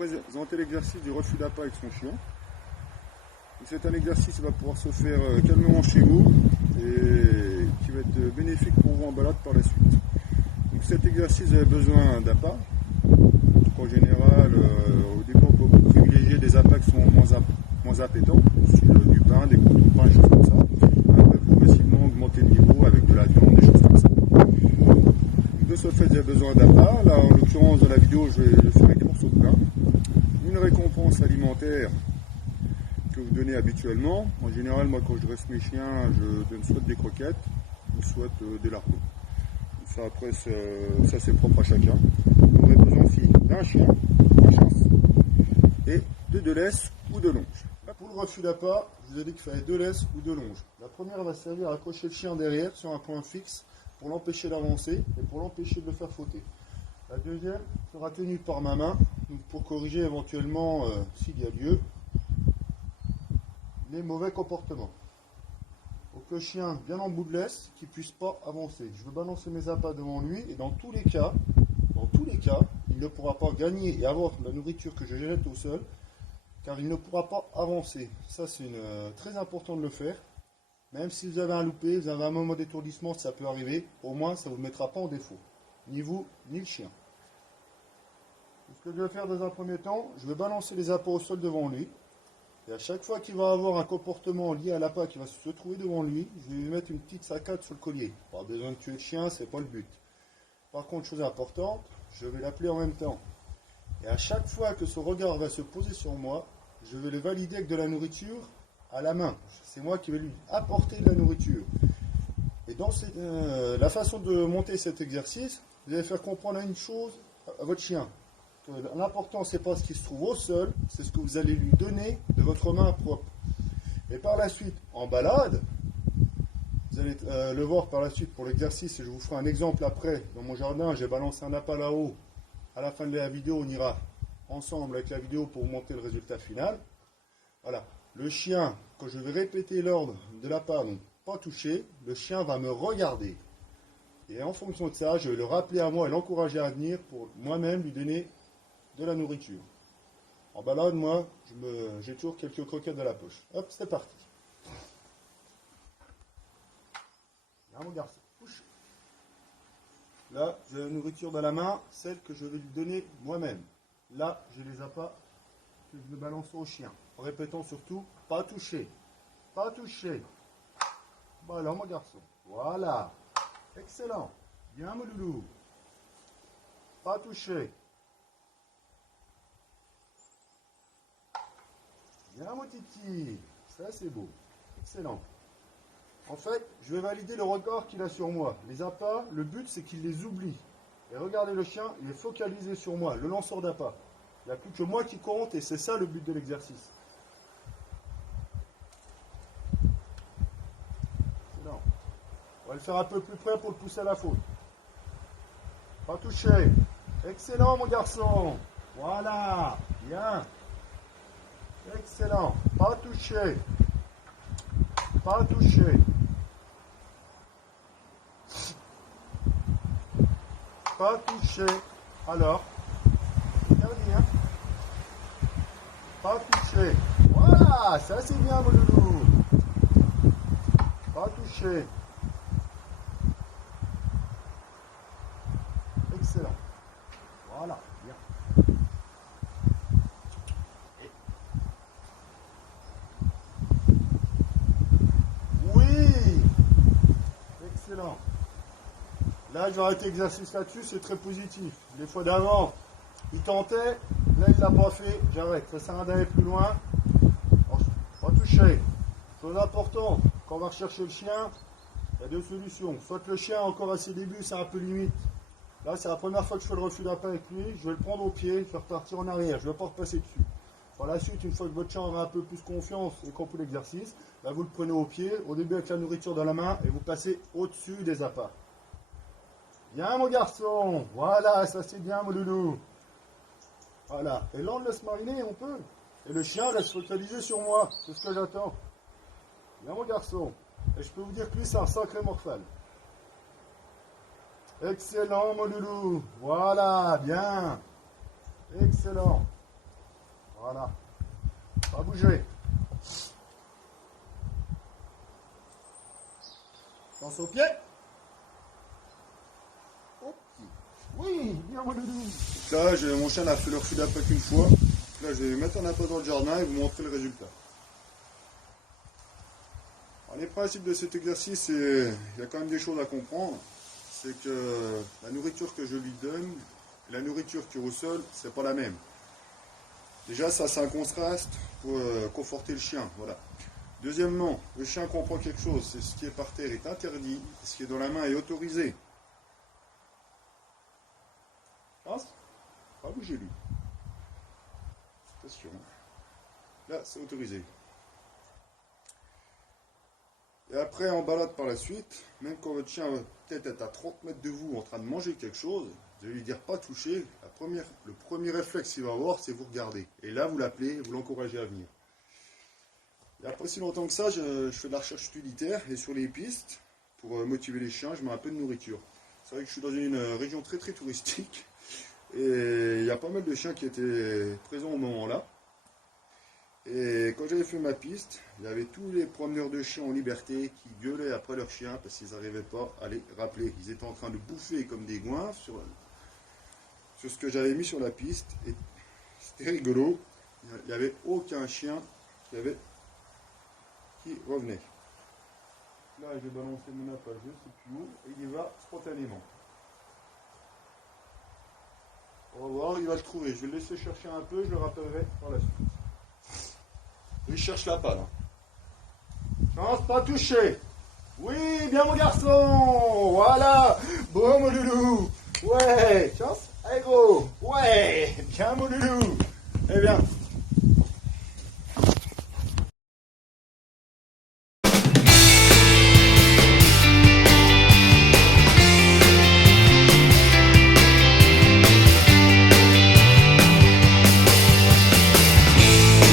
présenter l'exercice du refus d'appât avec son chien. C'est un exercice qui va pouvoir se faire calmement chez vous et qui va être bénéfique pour vous en balade par la suite. Donc cet exercice, vous avez besoin d'appât. En général, au départ, on peut privilégier des appâts qui sont moins appétants, style du pain, des croûtons de pain, des choses comme ça. Après, progressivement augmenter le niveau avec de la viande, des choses comme ça. De ce fait, j'ai besoin d'appât. Là, en l'occurrence, dans la vidéo, je vais le faire avec des morceaux de pain. Une récompense alimentaire que vous donnez habituellement. En général, moi, quand je dresse mes chiens, je donne soit des croquettes, ou soit des lardons. Ça, après, ça c'est propre à chacun. On aurait besoin aussi d'un chien, un chance, et de 2 laisses ou de longes. Pour le refus d'appât, je vous ai dit qu'il fallait 2 laisses ou 2 longes. La première va servir à accrocher le chien derrière sur un point fixe pour l'empêcher d'avancer et pour l'empêcher de le faire fauter. La deuxième sera tenue par ma main pour corriger éventuellement, s'il y a lieu, les mauvais comportements. Pour que le chien, bien en bout de laisse, qu'il ne puisse pas avancer. Je veux balancer mes appâts devant lui et dans tous les cas, il ne pourra pas gagner et avoir la nourriture que je jette au sol, car il ne pourra pas avancer. Ça, c'est très important de le faire. Même si vous avez un loupé, vous avez un moment d'étourdissement, ça peut arriver, au moins ça ne vous mettra pas en défaut. Ni vous, ni le chien. Ce que je vais faire dans un premier temps, je vais balancer les appâts au sol devant lui. Et à chaque fois qu'il va avoir un comportement lié à l'appât qui va se trouver devant lui, je vais lui mettre une petite saccade sur le collier. Pas besoin de tuer le chien, c'est pas le but. Par contre, chose importante, je vais l'appeler en même temps. Et à chaque fois que son regard va se poser sur moi, je vais le valider avec de la nourriture à la main. C'est moi qui vais lui apporter de la nourriture. Et dans la façon de monter cet exercice, vous allez faire comprendre une chose à votre chien. L'important, ce n'est pas ce qui se trouve au sol, c'est ce que vous allez lui donner de votre main propre. Et par la suite, en balade, vous allez le voir par la suite pour l'exercice, et je vous ferai un exemple après. Dans mon jardin, j'ai balancé un appât là-haut. À la fin de la vidéo, on ira ensemble avec la vidéo pour monter le résultat final. Voilà. Le chien, quand je vais répéter l'ordre de l'appât, donc pas toucher, le chien va me regarder. Et en fonction de ça, je vais le rappeler à moi et l'encourager à venir pour moi-même lui donner de la nourriture. En balade, moi, j'ai toujours quelques croquettes dans la poche. Hop, c'est parti. Là, mon garçon, couche. Là, j'ai la nourriture dans la main, celle que je vais lui donner moi-même. Là, j'ai les appâts que je vais balancer au chien. En répétant surtout, pas toucher. Pas toucher. Voilà, mon garçon. Voilà. Excellent. Bien, mon loulou. Pas toucher. Bien, mon titi. Ça, c'est beau. Excellent. En fait, je vais valider le regard qu'il a sur moi. Les appâts, le but, c'est qu'il les oublie. Et regardez le chien, il est focalisé sur moi, le lanceur d'appâts. Il n'y a plus que moi qui compte et c'est ça le but de l'exercice. Excellent. On va le faire un peu plus près pour le pousser à la faute. Pas touché. Excellent, mon garçon. Voilà. Bien. Excellent. Pas touché. Pas touché. Pas touché. Alors, regardez, hein. Pas touché. Voilà, ça c'est bien, mon loulou. Pas touché. Excellent. Voilà, bien. Oui. Excellent. Là, je vais arrêter l'exercice là-dessus, c'est très positif. Les fois d'avant, il tentait, là, il ne l'a pas fait, j'arrête. Ça sert à rien d'aller plus loin. Pas toucher. Chose importante, quand on va rechercher le chien, il y a 2 solutions. Soit le chien, encore à ses débuts, c'est un peu limite. Là, c'est la première fois que je fais le refus d'appât avec lui. Je vais le prendre au pied, le faire partir en arrière. Je ne vais pas repasser dessus. Par la suite, une fois que votre chien aura un peu plus confiance et compris l'exercice, là, vous le prenez au pied, au début avec la nourriture dans la main, et vous passez au-dessus des appâts. Bien, mon garçon. Voilà, ça c'est bien, mon loulou. Voilà. Et là, on le laisse mariner, on peut. Et le chien reste focalisé sur moi. C'est ce que j'attends. Bien, mon garçon. Et je peux vous dire que lui, c'est un sacré morphale. Excellent, mon loulou. Voilà, bien. Excellent. Voilà. Pas bouger. Pense au pied. Ok. Oui, bien mon doudou. Là, mon chien a fait le refus d'appât qu'une fois. Là, je vais mettre un appât dans le jardin et vous montrer le résultat. Alors, les principes de cet exercice, il y a quand même des choses à comprendre. C'est que la nourriture que je lui donne et la nourriture qui est au sol, c'est pas la même. Déjà, ça, c'est un contraste pour conforter le chien. Voilà. Deuxièmement, le chien comprend quelque chose, c'est ce qui est par terre est interdit, ce qui est dans la main est autorisé. Passe. Pas bouger lui. Attention. Là, c'est autorisé. Et après, en balade par la suite, même quand votre chien va peut-être être à 30 mètres de vous en train de manger quelque chose, vous allez lui dire pas toucher. Le premier réflexe qu'il va avoir, c'est vous regarder. Et là, vous l'appelez, vous l'encouragez à venir. Il n'y a pas si longtemps que ça, je fais de la recherche utilitaire et sur les pistes, pour motiver les chiens, je mets un peu de nourriture. C'est vrai que je suis dans une région très très touristique et il y a pas mal de chiens qui étaient présents au moment-là. Et quand j'avais fait ma piste, il y avait tous les promeneurs de chiens en liberté qui gueulaient après leurs chiens parce qu'ils n'arrivaient pas à les rappeler. Ils étaient en train de bouffer comme des goinfres sur ce que j'avais mis sur la piste. Et c'était rigolo. Il n'y avait aucun chien qui revenait. Là, je vais balancer mon appât, je sais plus où, et il y va spontanément. On va voir, il va le trouver. Je vais le laisser chercher un peu, je le rappellerai par la suite. Il cherche la balle. Chance, pas touché. Oui, bien mon garçon. Voilà. Bon mon loulou. Ouais. Chance. Allez gros. Ouais. Bien mon loulou. Eh bien.